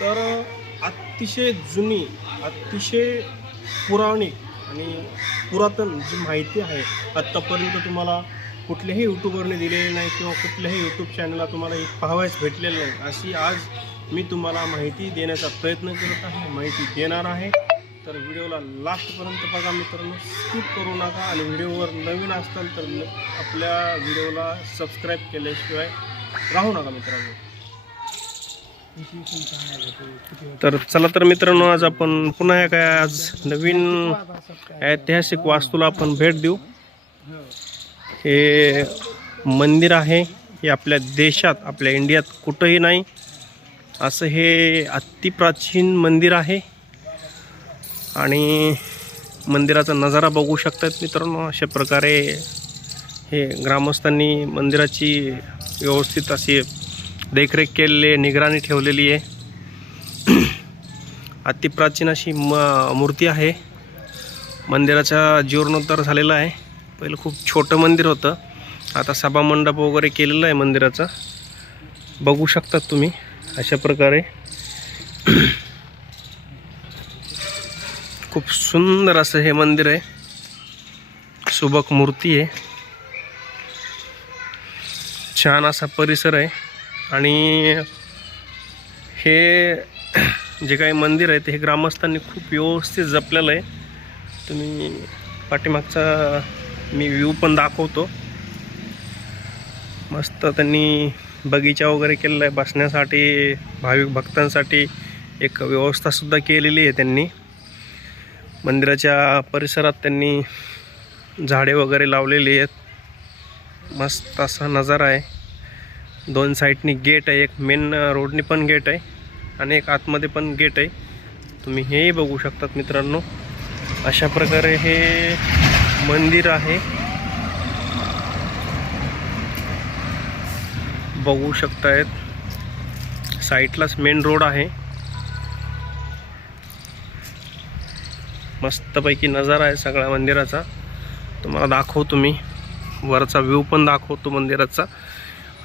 तर अतिशय जुनी अतिशय पुराणिक आणि पुरातन जी माहिती आहे आत्तापर्यंत तुम्हाला कुठल्याही यूट्यूबरने दिलेली नाही किंवा कुठल्याही यूट्यूब चॅनलला तुम्हाला एक पाहावयास भेटलेलं नाही अशी आज मी तुम्हाला माहिती देण्याचा प्रयत्न करत आहे माहिती देणार आहे. तर व्हिडिओला लास्टपर्यंत बघा मित्रांनो स्किप करू नका आणि व्हिडिओवर नवीन असताल तर आपल्या व्हिडिओला सबस्क्राईब केल्याशिवाय राहू नका मित्रांनो. तर चला तर मित्रांनो आज आपण पुन्हा एक आज नवीन ऐतिहासिक वास्तूला आपण भेट देऊ. हे मंदिर आहे हे आपल्या देशात आपल्या इंडियात कुठंही नाही. असं हे अतिप्राचीन मंदिर आहे. आणि मंदिराचा नजारा बघू शकतात मित्रांनो अशा प्रकारे हे ग्रामस्थांनी मंदिराची व्यवस्थित अशी देखरेख केलेली आहे निगराणी ठेवलेली आहे. अतिप्राचीन अशी म मूर्ती आहे. मंदिराचा जीर्णोद्धार झालेला आहे. पहिलं खूप छोटं मंदिर होतं. आता सभामंडप वगैरे केलेलं आहे मंदिराचा. बघू शकतात तुम्ही अशा प्रकारे. खूप सुंदर असं हे मंदिर आहे. सुबक मूर्ती आहे. छान असा परिसर आहे. आणि हे जे काही मंदिर आहे ते हे ग्रामस्थांनी खूप व्यवस्थित जपलेलं आहे. तुम्ही पाठीमागचा मी व्ह्यू पण दाखवतो. मस्त त्यांनी बगीचा वगैरे केलेला आहे बसण्यासाठी भाविक भक्तांसाठी एक व्यवस्थासुद्धा केलेली आहे त्यांनी. मंदिराच्या परिसरात त्यांनी झाडे वगैरे लावलेली आहेत. मस्त असा नजारा आहे. दोन साईडनी गेट आहे एक मेन रोडनी पण गेट आहे आणि एक आतमध्ये पण गेट आहे. तुम्ही हेही बघू शकतात मित्रांनो. अशा प्रकारे हे मंदिर आहे. बघू शकतायत. साईडलाच मेन रोड आहे. मस्तपैकी नजारा आहे सगळ्या मंदिराचा. तुम्हाला दाखवतो मी. वरचा व्ह्यू पण दाखवतो मंदिराचा.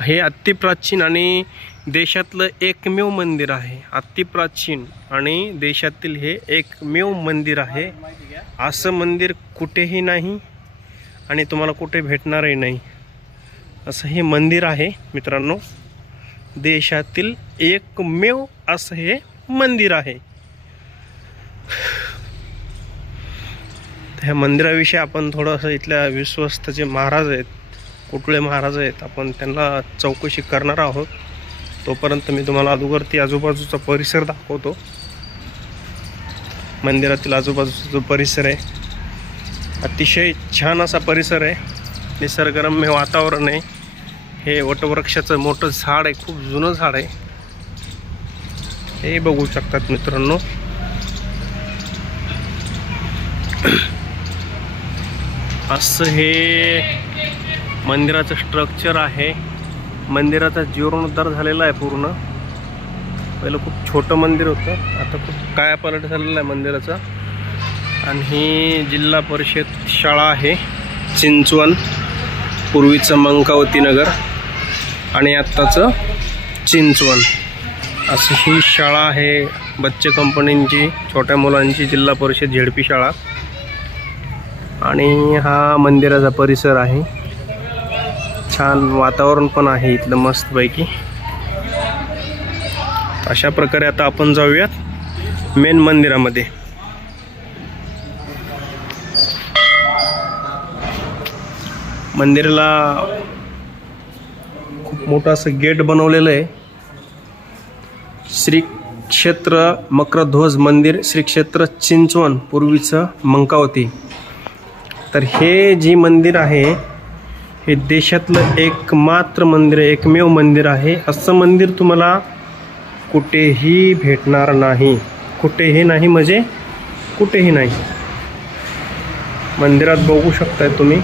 हे अतिप्राचीन आणि देशातलं एकमेव मंदिर आहे. अतिप्राचीन आणि देशातील हे एकमेव मंदिर आहे. असं मंदिर कुठेही नाही आणि तुम्हाला कुठे भेटणारही नाही. असं हे मंदिर आहे मित्रांनो. देशातील एकमेव असं हे मंदिर आहे. ह्या मंदिराविषयी आपण थोडंसं इथल्या विश्वस्त जे महाराज आहेत कुटुळे महाराज आहेत आपण त्यांना चौकशी करणार आहोत. तोपर्यंत मी तुम्हाला अगोदर ती आजूबाजूचा परिसर दाखवतो. मंदिरातील आजूबाजूचा जो परिसर आहे अतिशय छान असा परिसर आहे. निसर्गरम्य वातावरण आहे. हे वटवृक्षाचं मोठं झाड आहे खूप जुनं झाड आहे. हे बघू शकतात मित्रांनो. असं हे मंदिराचं स्ट्रक्चर आहे. मंदिराचा जीर्णोद्धार झालेला आहे पूर्ण. पहिलं खूप छोटं मंदिर होतं. आता खूप कायापालट झालेलं आहे मंदिराचा. आणि ही जिल्हा परिषद शाळा आहे. चिंचवण पूर्वीचं मंकावती नगर आणि आत्ताचं चिंचवण. अशी ही शाळा आहे बच्चे कंपनींची छोट्या मुलांची जिल्हा परिषद झेडपी शाळा. आणि हा मंदिराचा परिसर आहे. छान वातावरण पण आहे इथलं मस्तपैकी. अशा प्रकारे आता आपण जाऊयात मेन मंदिरामध्ये. मंदिराला खूप मोठं असं गेट बनवलेलं आहे. श्री क्षेत्र मक्रध्वज मंदिर श्री क्षेत्र चिंचवण पूर्वीचं मंकावती. तर हे जी मंदिर आहे हे देशातलं एकमात्र मंदिर एकमेव मंदिर आहे. असं मंदिर तुम्हाला कुठेही भेटणार नाही. कुठेही नाही म्हणजे कुठेही नाही. मंदिरात बघू शकताय तुम्ही.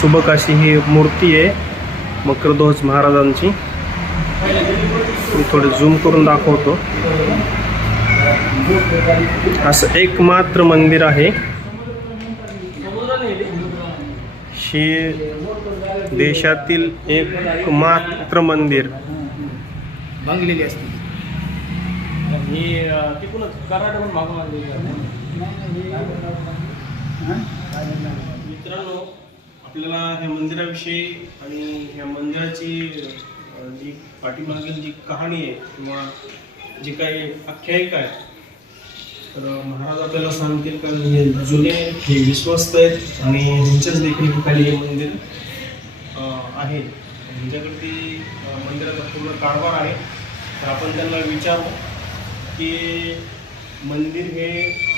सुबक अशी ही मूर्ती आहे मकरध्वज महाराजांची. मी थोडे झूम करून दाखवतो. असं एकमात्र मंदिर आहे. हे देशातील एकमात्र मंदिर बांगलेली असते हे मागून. मित्रांनो आपल्याला ह्या मंदिराविषयी आणि ह्या मंदिराची जी पाठीमागील जी कहाणी आहे किंवा जी काही आख्यायिका आहे तर महाराज आपल्याला सांगतील कारण हे जुने हे विश्वस्त आहेत आणि ह्यांच्याच देखील खाली हे मंदिर आहे. ह्यांच्याकडे ती मंदिराचा पूर्ण कारभार आहे. तर आपण त्यांना विचारू की मंदिर हे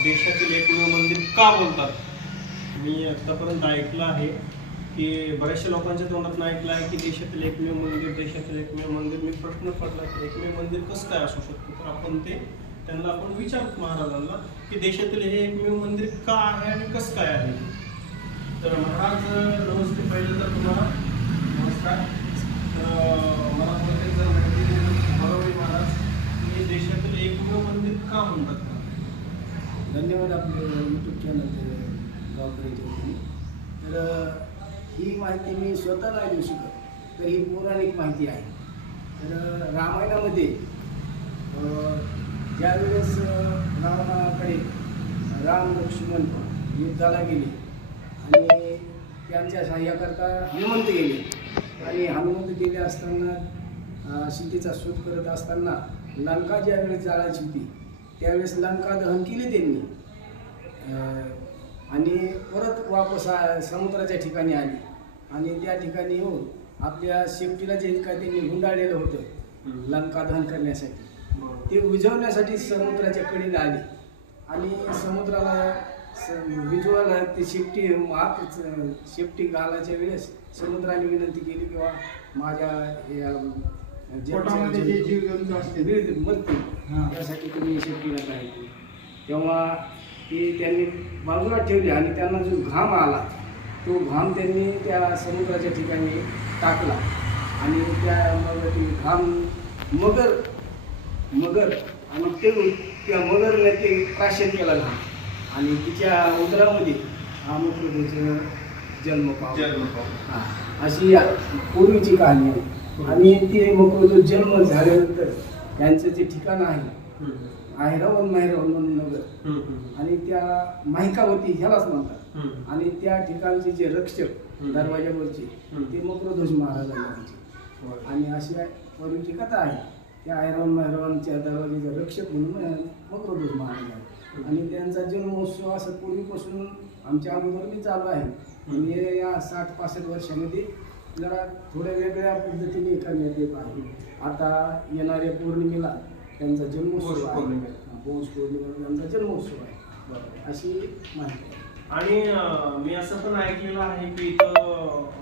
देशातील एकमेव मंदिर का बोलतात? मी आत्तापर्यंत ऐकलं आहे की बऱ्याचशा लोकांच्या तोंडातून ऐकलं आहे की देशातील एकमेव मंदिर देशातील एकमेव मंदिर. मी प्रश्न पडला की एकमेव मंदिर कसं काय असू शकतो? तर आपण ते त्यांना आपण विचारत महाराजांना की देशातील हे एकमेव मंदिर का आहे आणि कसं काय आहे? तर महाराज नमस्ते. पाहिजे तर तुम्हाला नमस्कार. तर मला थोडक्यात जर माहिती बरोबर महाराज की हे देशातील एकमेव मंदिर का म्हणतात? धन्यवाद आपले यूट्यूब चॅनल गावकरी तर ही माहिती मी स्वतः नाही देऊ शकत तर ही पौराणिक माहिती आहे. तर रामायणामध्ये ज्यावेळेस अ, रावणाकडे राम लक्ष्मण युद्धाला गेले आणि त्यांच्या सहाय्याकरता हनुमंत गेले आणि हनुमंत गेले असताना सीतेचा शोध करत असताना लंका ज्यावेळेस जाळायची होती त्यावेळेस लंका दहन केली त्यांनी. आणि परत वापस समुद्राच्या ठिकाणी आली. आणि त्या ठिकाणी येऊन आपल्या शेपटीला जे काय त्यांनी गुंडाळलेलं होतं लंका दहन करण्यासाठी. ते विझवण्यासाठी समुद्राच्या कडेला आली. आणि समुद्राला विजवायला ते शेपटी च- शेपटी घालायच्या वेळेस समुद्राने विनंती केली किंवा माझ्या हां. त्यासाठी तुम्ही शेपटीला काय तेव्हा ती त्यांनी बाजूला ठेवली आणि त्यांना जो घाम आला तो घाम त्यांनी त्या समुद्राच्या ठिकाणी टाकला. आणि त्या मग ती घाम मगर मगर आणि ते त्या मगरने ते प्राशन केला आणि तिच्या उदरामध्ये मुख्य जन्म पावला. पावला. हा, अशी या पूर्वीची कहाणी आहे. आणि ते मग जन्म झाल्यानंतर त्यांचं जे ठिकाण आहे आहेरावून माहेरावून म्हणून नगर. आणि त्या माहिकावती ह्यालाच म्हणतात. आणि त्या ठिकाणचे जे रक्षक. दरवाजावरचे. ते मकरध्वज महाराजांचे आणि अशी पूर्वीची कथा आहे. त्या ऐरावण मैरावांच्या दरवाजेचे रक्षक म्हणून मकरध्वज महाराज आहे आणि त्यांचा जन्मोत्सव असं पूर्वीपासून आमच्या मी चालू आहे. हे या साठ पासष्ट वर्षामध्ये जरा थोड्या वेगळ्या पद्धतीने करण्यात येत आहे. आता येणाऱ्या पौर्णिमेला त्यांचा जन्मोत्सव पौर्णिमेला. पौष पौर्णिमेला त्यांचा जन्मोत्सव आहे. अशी माहिती आहे. आणि मी असं पण ऐकलेलं आहे की इथं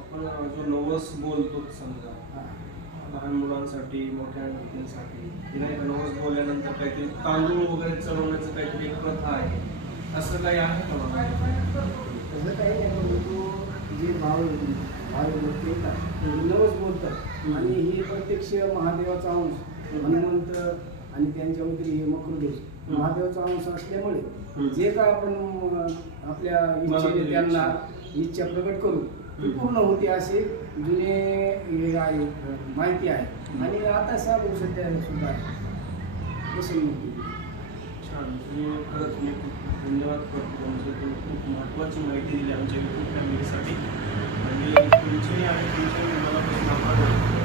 आपण जो नवस बोलतो समजा. लहान मुलांसाठी मोठ्या व्यक्तींसाठी. की नाही का नवस बोलल्यानंतर काहीतरी तांदूळ वगैरे चढवण्याचं काहीतरी एक प्रथा आहे. असं काही आहे का मला तसं काही नाही परंतु जे भाव भाव येतात बोलतात. आणि हे प्रत्यक्ष महादेवाचा अंश हनुमंत आणि त्यांच्या उतरी हे मकरदोष महादेवाचा अंश असल्यामुळे. जे काय आपण आपल्या इच्छेने त्यांना. इच्छा प्रकट करू ती. पूर्ण होते असे जुने हे आहे माहिती आहे. आणि आता साधू सध्या सुद्धा आहे. असं माहिती छान. तुम्ही खरंच मी खूप धन्यवाद करतो तुमचे. तुम्ही खूप महत्त्वाची माहिती दिली आमच्या युट्यूब फॅमिलीसाठी. आणि तुमची आणि तुमच्या आभार. मानतो.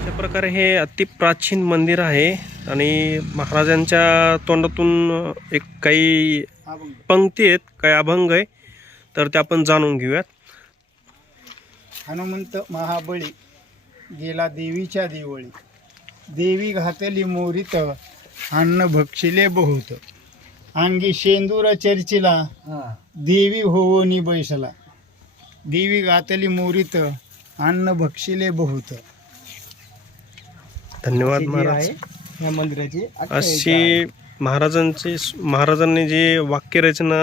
अशा प्रकारे हे अति प्राचीन मंदिर आहे आणि महाराजांच्या तोंडातून एक काही पंक्ती आहेत काही अभंग आहे. तर ते आपण जाणून घेऊयात. हनुमंत महाबळी गेला देवीच्या देवळी. देवी घातली मोरीत अन्न भक्षिले बहुत. अंगी शेंदूर चर्चिला देवी होवनी बैसला. देवी घातली मोरीत अन्न भक्षिले बहुत. धन्यवाद महाराज. आहे या मंदिराची अशी. महाराजांची महाराजांनी जे वाक्यरचना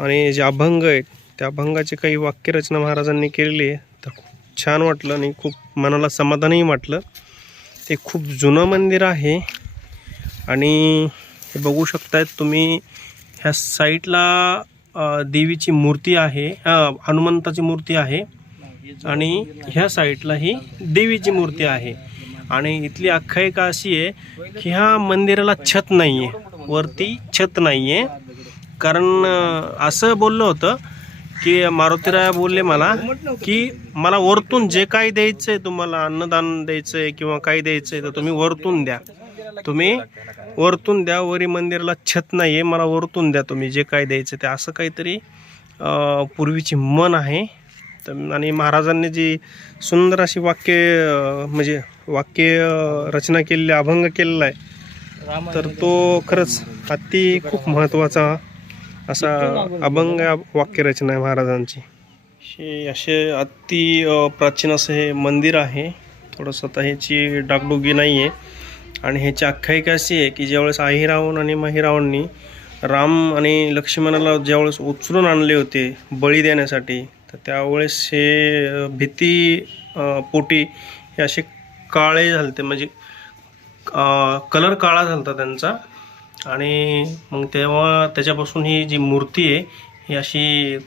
आणि जे अभंग आहेत त्या अभंगाची काही वाक्यरचना महाराजांनी केलेली आहे. तर खूप छान वाटलं आणि खूप मनाला समाधानही वाटलं. ते खूप जुनं मंदिर आहे. आणि हे बघू शकतायत तुम्ही ह्या साईटला देवीची मूर्ती आहे हनुमंताची मूर्ती आहे. आणि ह्या साईडला ही देवीची मूर्ती आहे. आणि इथली आख्यायिका अशी आहे की ह्या मंदिराला छत नाही आहे वरती छत नाही आहे कारण असं बोललं होतं की मारुतीराया बोलले मला की मला वरतून जे काही द्यायचं आहे तुम्हाला अन्नदान द्यायचं आहे किंवा काही द्यायचं आहे तर तुम्ही वरतून द्या. तुम्ही वरतून द्या वरी मंदिराला छत नाही आहे मला वरतून द्या तुम्ही जे काही द्यायचं ते. असं काहीतरी पूर्वीची मन आहे. तर आणि महाराजांनी जी सुंदर अशी वाक्य म्हणजे वाक्य रचना केलेली अभंग केलेला आहे तर तो खरंच अति खूप महत्त्वाचा असा अभंग वाक्यरचना आहे महाराजांची. हे असे अति प्राचीन असं हे मंदिर आहे. थोडंसं आता ह्याची डागडुगी नाही आहे आणि ह्याची आख्यायिका अशी आहे की ज्यावेळेस आहिरावण आणि महिरावणनी राम आणि लक्ष्मणाला ज्यावेळेस उचलून आणले होते बळी देण्यासाठी तर त्यावेळेस हे भीती पोटी हे असे काळे झालते. म्हणजे कलर काळा झालता त्यांचा. आणि मग तेव्हा त्याच्यापासून ही जी मूर्ती आहे ही अशी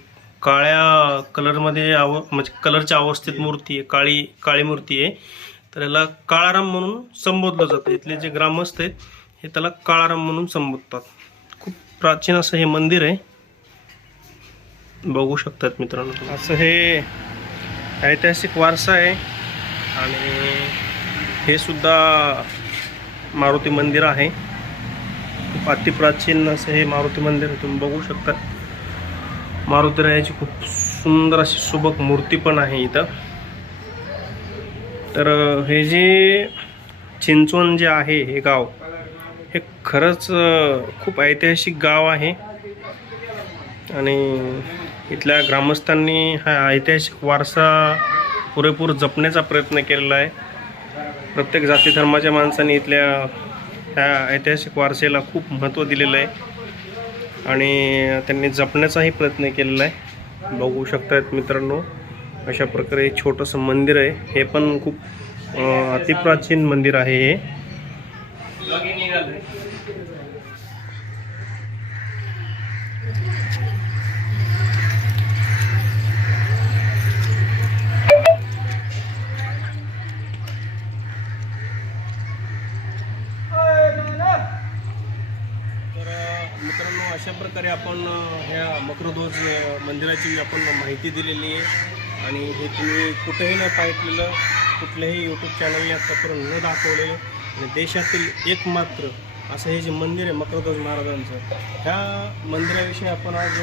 काळ्या कलरमध्ये आव म्हणजे कलरच्या अवस्थेत मूर्ती आहे काळी काळी मूर्ती आहे. तर याला काळाराम म्हणून संबोधलं जातं. इथले जे ग्रामस्थ आहेत हे त्याला काळाराम म्हणून संबोधतात. खूप प्राचीन असं हे मंदिर आहे. बघू शकतात मित्रांनो असं हे ऐतिहासिक वारसा आहे. आणि हे सुद्धा मारुती मंदिर आहे. अतिप्राचीन असं हे मारुती मंदिर तुम्ही बघू शकता मारुतीरायाची खूप सुंदर अशी सुबक मूर्ती पण आहे इथं. तर हे जे चिंचवण जे आहे हे गाव हे खरंच खूप ऐतिहासिक गाव आहे. आणि इथल्या ग्रामस्थांनी हा ऐतिहासिक वारसा पुरेपूर जपण्याचा प्रयत्न केलेला आहे. प्रत्येक जाती धर्माच्या माणसांनी इथल्या ह्या ऐतिहासिक वारसेला खूप महत्त्व दिलेलं आहे. आणि त्यांनी जपण्याचाही प्रयत्न केलेला आहे. बघू शकतात मित्रांनो अशा प्रकारे छोटंसं मंदिर आहे. हे पण खूप अतिप्राचीन मंदिर आहे हे तर अ, मित्रांनो अशा प्रकारे आपण अ, ह्या मकरध्वज अ, आपण माहिती दिलेली आहे. आणि हे तुम्ही कुठेही न पाहिलेलं कुठल्याही यूट्यूब चॅनलने आतापर्यंत न दाखवलेलं आणि देशातील एकमात्र असं हे जे मंदिर आहे मकरध्वज महाराजांचं ह्या मंदिराविषयी आपण आज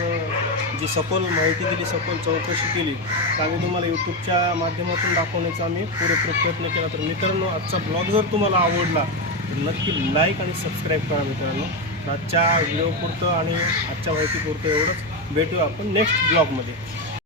जी सखोल माहिती दिली सखोल चौकशी केली तर आम्ही तुम्हाला यूट्यूबच्या माध्यमातून दाखवण्याचा आम्ही पुरेपूर प्रयत्न केला. तर मित्रांनो आजचा ब्लॉग जर तुम्हाला आवडला तर नक्की लाईक आणि सबस्क्राईब करा मित्रांनो. तर आजच्या व्हिडिओपुरतं आणि आजच्या माहितीपुरतं एवढंच. भेटू आपण नेक्स्ट ब्लॉगमध्ये